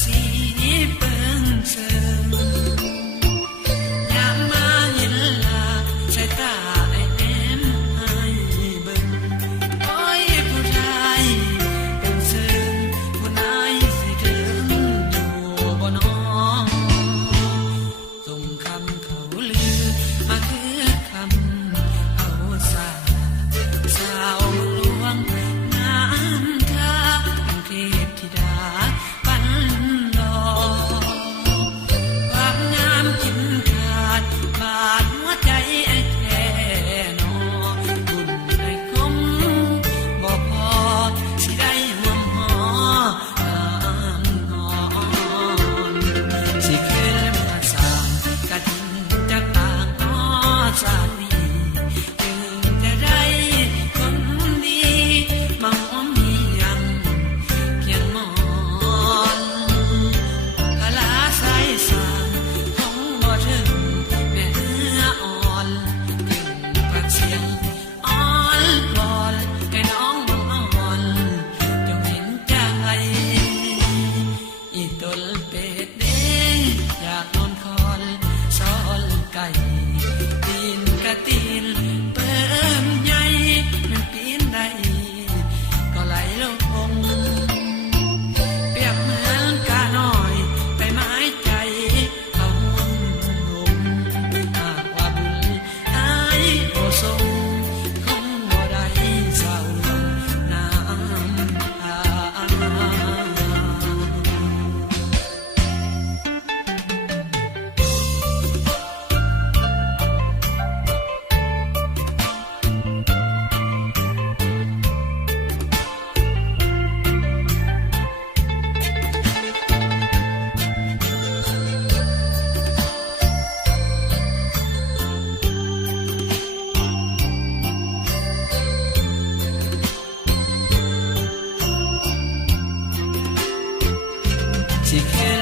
สีเปิงเชิงยามมาเห็นลาใช้ตาไอ้แอมให้เบิ่งโอ้ยผู้ชายเป็นเชิงผู้นายสิถึงอยู่บ่น้อส่งคำเขาลือมาคือคำเอาสาสาวเมืองหลวงน้ำท่าเป็นเทพธิดาปันดอกความงามกินขาดบาดหัวใจไอ้แท้นอบุญไอ้คมบ่พอสิได้ห่วงหอน้ำนอนสิขึ้นมาสร้างกะทินจากต่างอ้อสาลีจึงจะได้คนดีมาหอมมียังเพียงมอนกะลาสายสางคงบ่ถึงแม่เอื้ออ่อนถึงปากเสียงอ่อนบอนให้น้องบ่อ่อนจงเห็นใจอีตนเป็ดเด้อยากนอนคอนซ้อนไก่ตีนกะตีนเปิ้มใหญ่มันปีนได้ก็ไหลลงเปรียบเหมือนกาน้อยไปไม้ใจเขาห่วงลมหากว่าบุญอายบ่ทรงคงบ่ได้เศร้าลงน้ำตาสิขึ้น